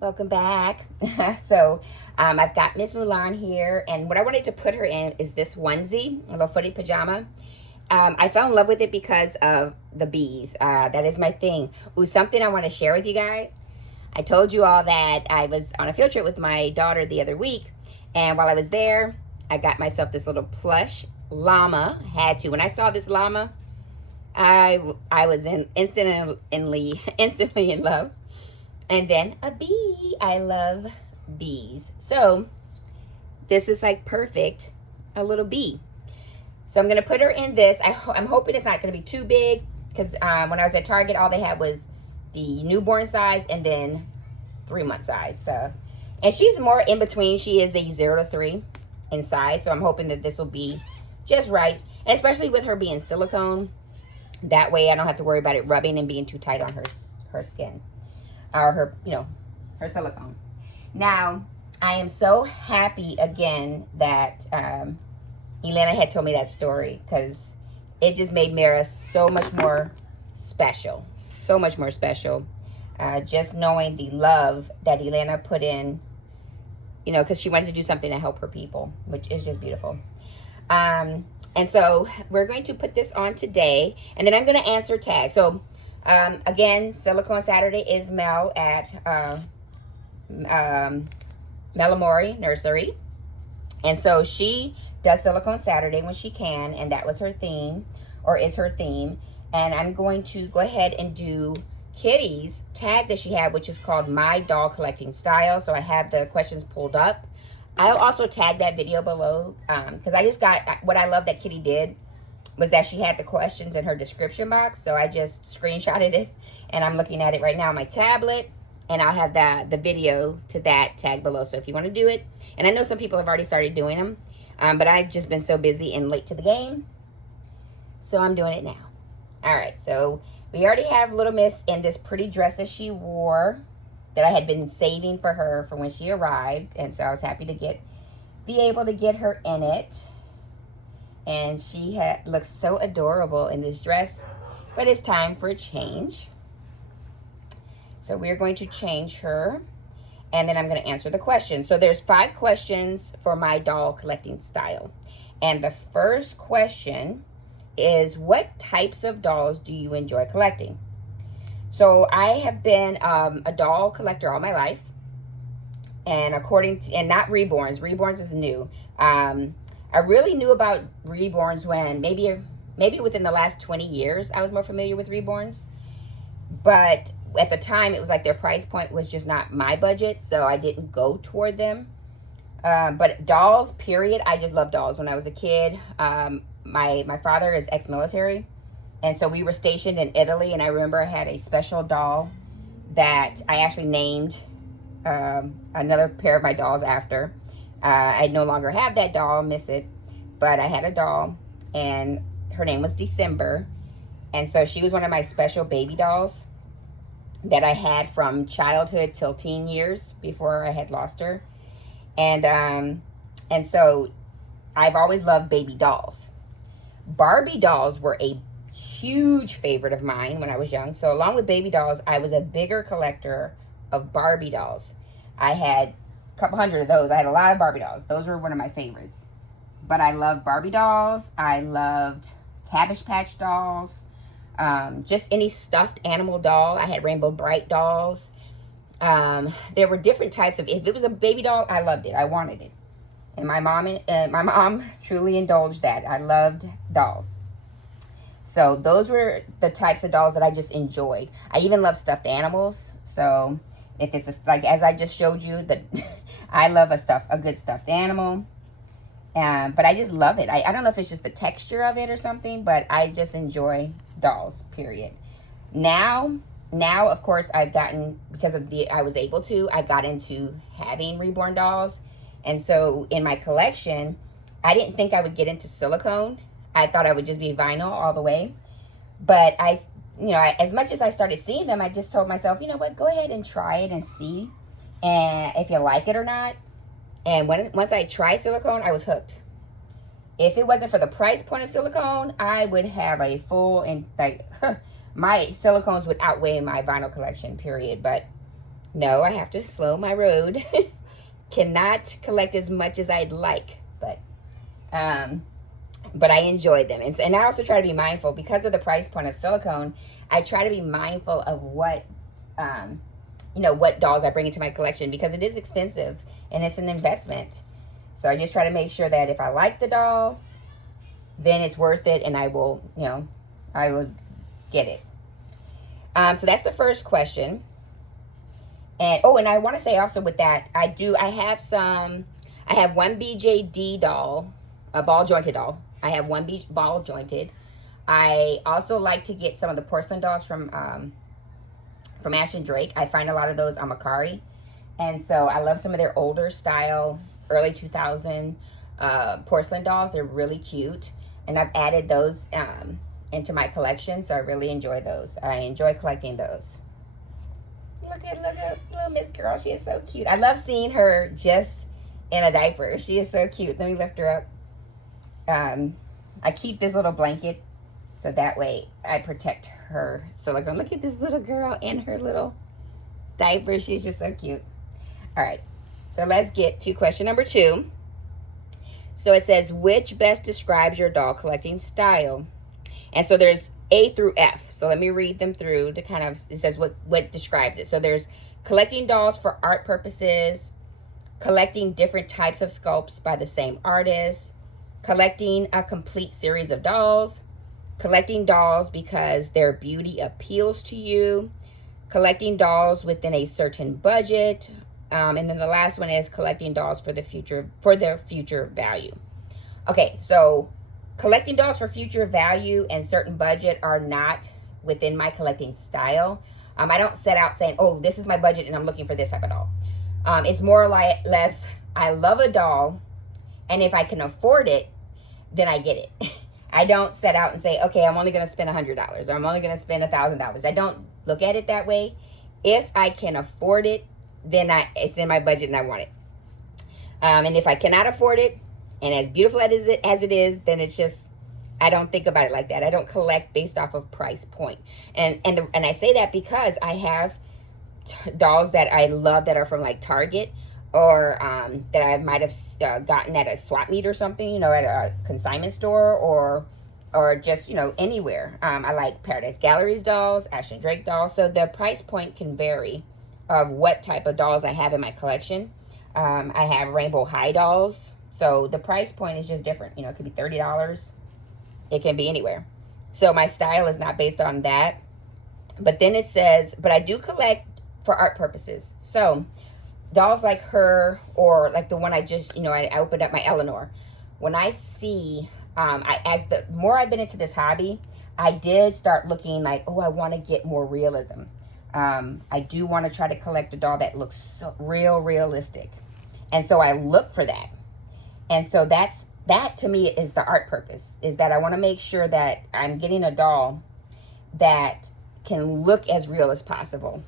Welcome back. So I've got Miss Mulan here, and what I wanted to put her in is this onesie, a little footy pajama. I fell in love with it because of the bees. That is my thing. Ooh, something I want to share with you guys. I told you all that I was on a field trip with my daughter the other week, and while I was there, I got myself this little plush llama. Had to. When I saw this llama, I was instantly in love. And then a bee. I love bees. So this is like perfect, a little bee. So I'm going to put her in this. I'm hoping it's not going to be too big because when I was at Target, all they had was the newborn size and then 3-month size. So, and she's more in between. She is a 0 to 3 in size. So I'm hoping that this will be just right. And especially with her being silicone, that way I don't have to worry about it rubbing and being too tight on her skin. Or her, her silicone. Now, I am so happy again that Elena had told me that story because it just made Mara so much more special. So much more special. Just knowing the love that Elena put in, because she wanted to do something to help her people, which is just beautiful. And so we're going to put this on today, and then I'm going to answer tags. So, again, Silicone Saturday is Mel at Amorè Nursery. And so she does Silicone Saturday when she can, and that was her theme, or is her theme. And I'm going to go ahead and do Kitty's tag that she had, which is called My Doll Collecting Style. So I have the questions pulled up. I'll also tag that video below because I just got, what I love that Kitty did was that she had the questions in her description box. So I just screenshotted it and I'm looking at it right now on my tablet, and I'll have the video to that tag below. So if you want to do it, and I know some people have already started doing them, but I've just been so busy and late to the game. So I'm doing it now. All right, so we already have Little Miss in this pretty dress that she wore that I had been saving for her for when she arrived. And so I was happy to be able to get her in it. And she looks so adorable in this dress, but it's time for a change. So we're going to change her, and then I'm going to answer the questions. So there's 5 questions for My Doll Collecting Style. And the first question is, what types of dolls do you enjoy collecting? So I have been a doll collector all my life. And and not reborns. Reborns is new. I really knew about reborns when maybe within the last 20 years I was more familiar with reborns. But at the time it was like their price point was just not my budget, so I didn't go toward them. But dolls, period, I just loved dolls. When I was a kid, my father is ex-military, and so we were stationed in Italy, and I remember I had a special doll that I actually named another pair of my dolls after. I no longer have that doll, miss it, but I had a doll, and her name was December, and so she was one of my special baby dolls that I had from childhood till teen years before I had lost her. And so I've always loved baby dolls. Barbie dolls were a huge favorite of mine when I was young. So along with baby dolls, I was a bigger collector of Barbie dolls. I had a couple hundred of those. I had a lot of Barbie dolls. Those were one of my favorites. But I loved Barbie dolls. I loved Cabbage Patch dolls. Just any stuffed animal doll. I had Rainbow Bright dolls. There were different types of, if it was a baby doll, I loved it. I wanted it. And my mom truly indulged that. I loved dolls. So those were the types of dolls that I just enjoyed. I even love stuffed animals. So if it's like, as I just showed you, I love a good stuffed animal. But I just love it. I don't know if it's just the texture of it or something, but I just enjoy dolls, period. Now, of course, I've gotten, because of I was able to, I got into having reborn dolls. And so in my collection, I didn't think I would get into silicone. I thought I would just be vinyl all the way. But as much as I started seeing them, I just told myself, you know what, go ahead and try it and see and if you like it or not. And once I tried silicone, I was hooked. If it wasn't for the price point of silicone, I would have a full, and my silicones would outweigh my vinyl collection, period. But no, I have to slow my road. Cannot collect as much as I'd like, but I enjoy them. And I also try to be mindful because of the price point of silicone. I try to be mindful of what, what dolls I bring into my collection, because it is expensive and it's an investment. So I just try to make sure that if I like the doll, then it's worth it, and I will get it. So that's the first question. And and I want to say also with that, I have one BJD doll, a ball jointed doll. I have one ball jointed. I also like to get some of the porcelain dolls from Ash and Drake. I find a lot of those on Macari. And so I love some of their older style, early 2000 porcelain dolls. They're really cute. And I've added those into my collection, so I really enjoy those. I enjoy collecting those. Look at little Miss Girl. She is so cute. I love seeing her just in a diaper. She is so cute. Let me lift her up. I keep this little blanket so that way I protect her silicone. Look at this little girl in her little diaper. She's just so cute. All right, so let's get to question number 2. So it says, which best describes your doll collecting style? And so there's A through F. So let me read them through to kind of, it says what describes it. So there's collecting dolls for art purposes, collecting different types of sculpts by the same artist, collecting a complete series of dolls, collecting dolls because their beauty appeals to you, collecting dolls within a certain budget, and then the last one is collecting dolls for their future value. Okay, so collecting dolls for future value and certain budget are not within my collecting style. I don't set out saying, oh, this is my budget and I'm looking for this type of doll. It's more like less, I love a doll, and if I can afford it, then I get it. I don't set out and say, okay, I'm only going to spend $100 or I'm only going to spend $1,000. I don't look at it that way. If I can afford it, then it's in my budget and I want it. And if I cannot afford it, and as beautiful as it is, then it's just, I don't think about it like that. I don't collect based off of price point. And I say that because I have dolls that I love that are from like Target, or that I might have gotten at a swap meet or something, at a consignment store, or just, anywhere. I like Paradise Galleries dolls, Ash and Drake dolls. So the price point can vary of what type of dolls I have in my collection. I have Rainbow High dolls. So the price point is just different. It could be $30. It can be anywhere. So my style is not based on that. But then it says, but I do collect for art purposes. So dolls like her, or like the one I just, I opened up my Eleanor. When I see, as the more I've been into this hobby, I did start looking like, oh, I want to get more realism. I do want to try to collect a doll that looks so realistic. And so I look for that. And so that to me is the art purpose, is that I want to make sure that I'm getting a doll that can look as real as possible.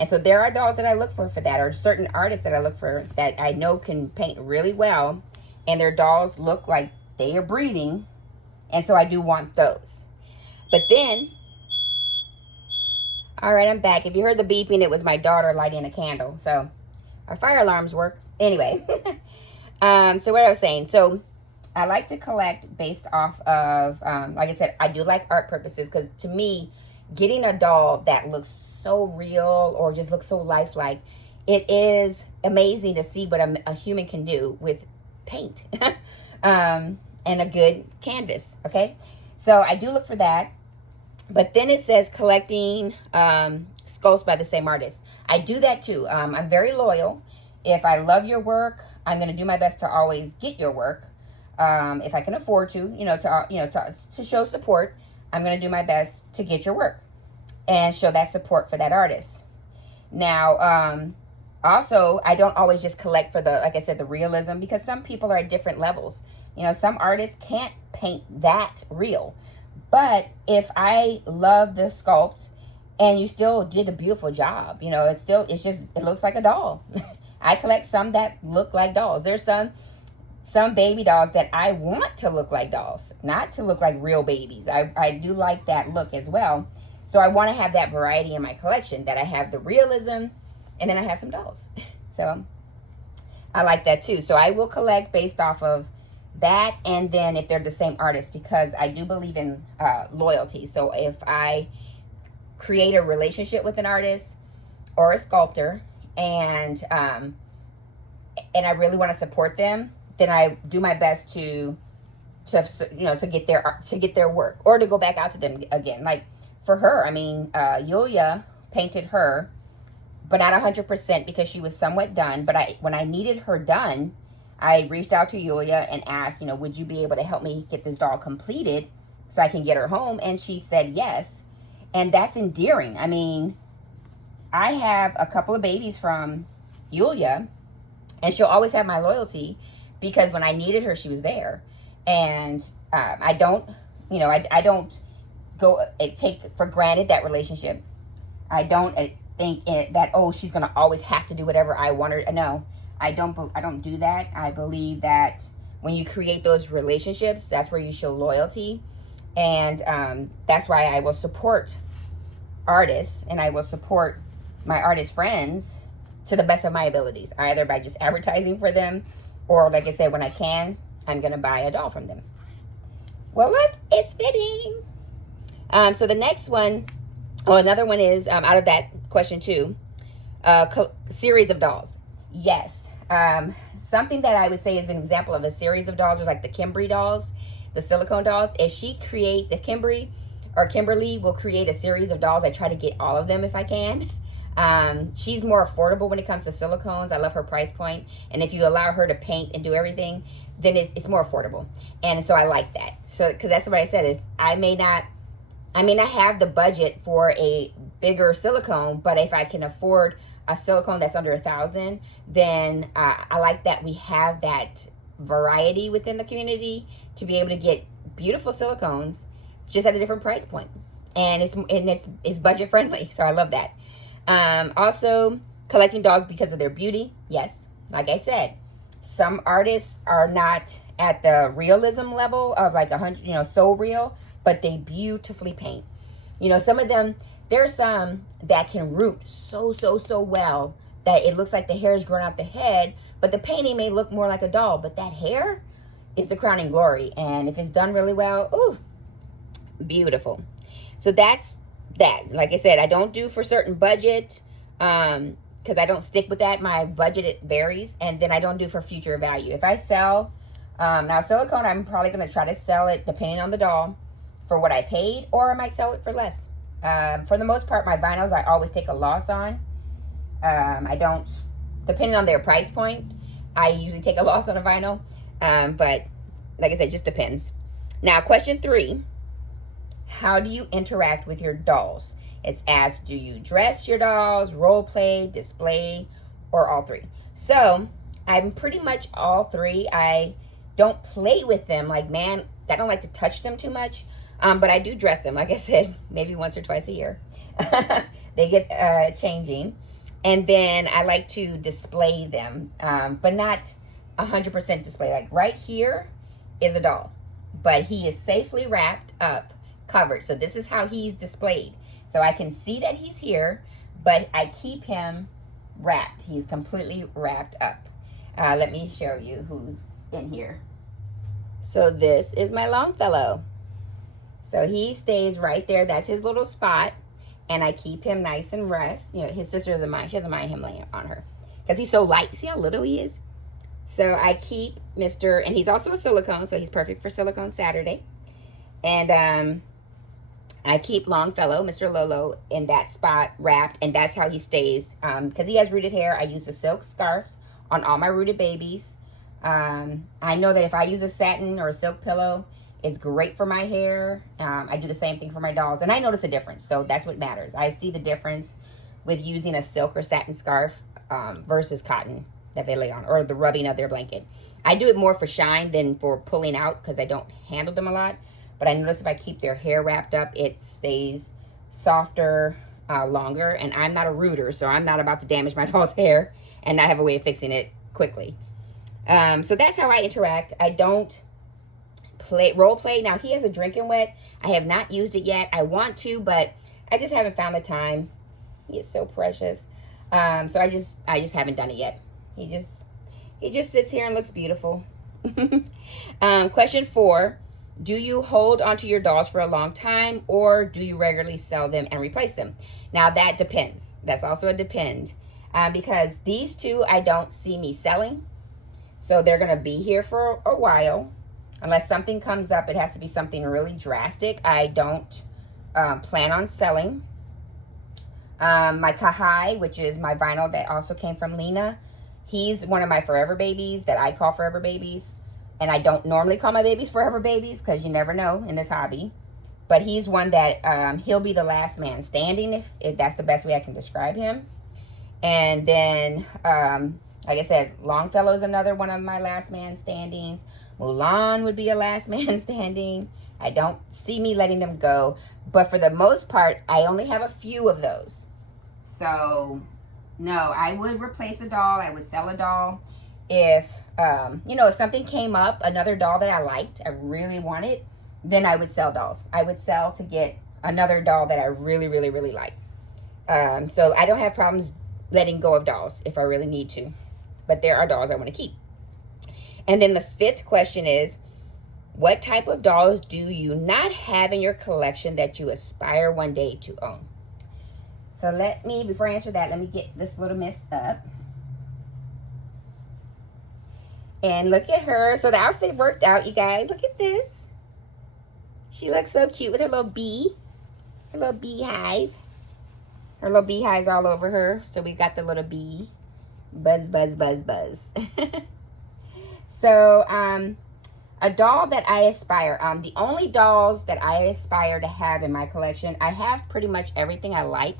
And so there are dolls that I look for that, or certain artists that I look for that I know can paint really well, and their dolls look like they are breathing. And so I do want those. But then, all right, I'm back. If you heard the beeping, it was my daughter lighting a candle. So our fire alarms work. Anyway, so what I was saying, so I like to collect based off of, like I said, I do like art purposes, because to me, getting a doll that looks so real or just looks so lifelike, it is amazing to see what a human can do with paint and a good canvas. Okay, so I do look for that. But then it says collecting sculpts by the same artist. I do that too. I'm very loyal. If I love your work, I'm going to do my best to always get your work. If I can afford to, to show support, I'm going to do my best to get your work and show that support for that artist. Now, also, I don't always just collect for like I said, the realism, because some people are at different levels. Some artists can't paint that real. But if I love the sculpt and you still did a beautiful job, it looks like a doll. I collect some that look like dolls. There's some baby dolls that I want to look like dolls, not to look like real babies. I do like that look as well. So I want to have that variety in my collection, that I have the realism and then I have some dolls. So I like that too. So I will collect based off of that, and then if they're the same artist, because I do believe in loyalty. So if I create a relationship with an artist or a sculptor, and I really want to support them, then I do my best to get their work, or to go back out to them again. Like for her, I mean, Ioulia painted her, but not 100% because she was somewhat done. But when I needed her done, I reached out to Ioulia and asked, would you be able to help me get this doll completed so I can get her home? And she said yes. And that's endearing. I mean, I have a couple of babies from Ioulia, and she'll always have my loyalty because when I needed her, she was there. And I don't take for granted that relationship. I don't think that, oh, she's going to always have to do whatever I want her. No, I don't do that. I believe that when you create those relationships, that's where you show loyalty. And that's why I will support artists, and I will support my artist friends to the best of my abilities, either by just advertising for them, or like I said, when I can, I'm going to buy a doll from them. Well, look, it's fitting. So the next one, another one is out of that question too, series of dolls. Yes. Something that I would say is an example of a series of dolls are like the Kimberly dolls, the silicone dolls. If Kimberly will create a series of dolls, I try to get all of them if I can. She's more affordable when it comes to silicones. I love her price point. And if you allow her to paint and do everything, then it's more affordable. And so I like that. So, because that's what I said is I may not have the budget for a bigger silicone, but if I can afford a silicone that's under $1,000, then I like that we have that variety within the community to be able to get beautiful silicones just at a different price point. And it's budget friendly. So I love that. Also collecting dolls because of their beauty. Yes. Like I said, some artists are not at the realism level of like 100, so real, but they beautifully paint. Some of them, there's some that can root so well that it looks like the hair is growing out the head, but the painting may look more like a doll, but that hair is the crowning glory. And if it's done really well, ooh, beautiful. So that's that. Like I said, I don't do for certain budget, because I don't stick with that. My budget, it varies. And then I don't do for future value. If I sell, now silicone, I'm probably going to try to sell it depending on the doll for what I paid, or I might sell it for less. For the most part, my vinyls, I always take a loss on. I don't, depending on their price point, I usually take a loss on a vinyl. But like I said, it just depends. Now, question 3, how do you interact with your dolls? It's asked, do you dress your dolls, role play, display, or all 3? So I'm pretty much all 3. I don't play with them like, man, I don't like to touch them too much. But I do dress them, like I said, maybe once or twice a year. They get changing. And then I like to display them, but not 100% display. Like right here is a doll, but he is safely wrapped up, covered. So this is how he's displayed. So I can see that he's here, but I keep him wrapped. He's completely wrapped up. Let me show you who's in here. So this is my Longfellow. So he stays right there. That's his little spot. And I keep him nice and rest. His sister doesn't mind. She doesn't mind him laying on her because he's so light. See how little he is? So I keep Mr. And he's also a silicone, so he's perfect for Silicone Saturday. And I keep Longfellow, Mr. Lolo, in that spot wrapped. And that's how he stays. Because he has rooted hair, I use the silk scarves on all my rooted babies. I know that if I use a satin or a silk pillow, it's great for my hair. I do the same thing for my dolls. And I notice a difference. So that's what matters. I see the difference with using a silk or satin scarf versus cotton that they lay on, or the rubbing of their blanket. I do it more for shine than for pulling out because I don't handle them a lot. But I notice if I keep their hair wrapped up, it stays softer longer. And I'm not a rooter, so I'm not about to damage my doll's hair and not have a way of fixing it quickly. So that's how I interact. I don't role play. Now he has a drinking wet. I have not used it yet. I want to, but I just haven't found the time. He is so precious. So I just haven't done it yet. He just sits here and looks beautiful. Question 4. Do you hold onto your dolls for a long time, or do you regularly sell them and replace them? Now that depends. That's also a depend. Because these two I don't see me selling. So they're going to be here for a while. Unless something comes up, it has to be something really drastic. I don't plan on selling. My Kahai, which is my vinyl that also came from Lena, he's one of my forever babies that I call forever babies. And I don't normally call my babies forever babies because you never know in this hobby. But he's one that he'll be the last man standing, if that's the best way I can describe him. And then, like I said, Longfellow is another one of my last man standings. Mulan would be a last man standing. I don't see me letting them go. But for the most part, I only have a few of those. So, no, I would replace a doll. I would sell a doll. If, if something came up, another doll that I liked, I really wanted, then I would sell dolls. I would sell to get another doll that I really, really, really like. So I don't have problems letting go of dolls if I really need to. But there are dolls I want to keep. And then the 5th question is, what type of dolls do you not have in your collection that you aspire one day to own? So before I answer that, let me get this little miss up. And look at her. So the outfit worked out, you guys. Look at this. She looks so cute with her little bee. Her little beehive. Her little beehive's all over her. So we got the little bee. Buzz, buzz, buzz, buzz. So, a doll that I aspire. The only dolls that I aspire to have in my collection, I have pretty much everything I like.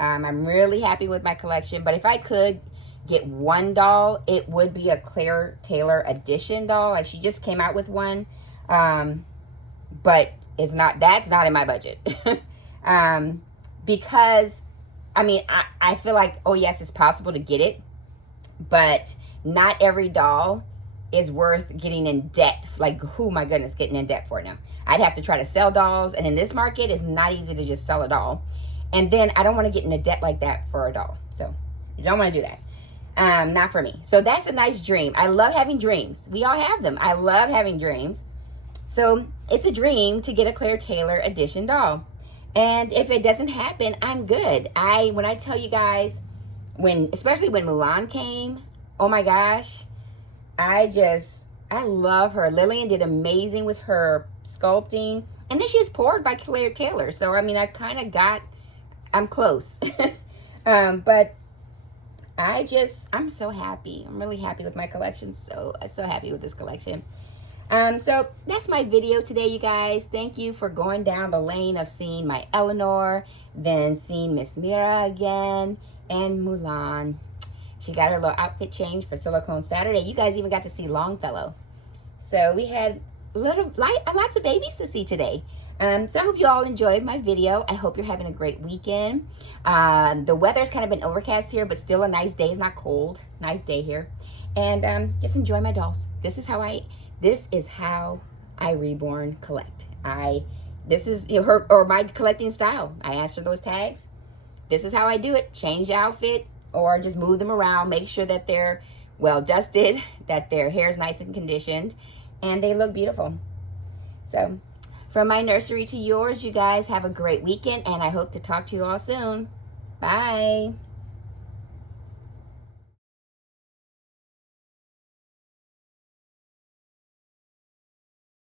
I'm really happy with my collection. But if I could get one doll, it would be a Claire Taylor edition doll. Like, she just came out with one. But that's not in my budget. Because, I feel like, oh yes, it's possible to get it. But not every doll is worth getting in debt. Like, oh my goodness, getting in debt for now. I'd have to try to sell dolls. And in this market, it's not easy to just sell a doll. And then I don't want to get into debt like that for a doll. So you don't want to do that. Not for me. So that's a nice dream. I love having dreams. We all have them. I love having dreams. So it's a dream to get a Claire Taylor edition doll. And if it doesn't happen, I'm good. When I tell you guys, especially when Mulan came, oh my gosh, I love her. Lillian did amazing with her sculpting. And then she was poured by Claire Taylor. So, I'm close. But I'm so happy. I'm really happy with my collection. So happy with this collection. So that's my video today, you guys. Thank you for going down the lane of seeing my Eleanor, then seeing Miss Mira again, and Mulan. She got her little outfit change for Silicone Saturday. You guys even got to see Longfellow. So we had lots of babies to see today. So I hope you all enjoyed my video. I hope you're having a great weekend. The weather's kind of been overcast here, but still a nice day. It's not cold. Nice day here. And just enjoy my dolls. This is how I reborn collect. This is her or my collecting style. I answer those tags. This is how I do it. Change the outfit or just move them around. Make sure that they're well dusted, that their hair is nice and conditioned, and they look beautiful. So from my nursery to yours, you guys have a great weekend, and I hope to talk to you all soon. Bye.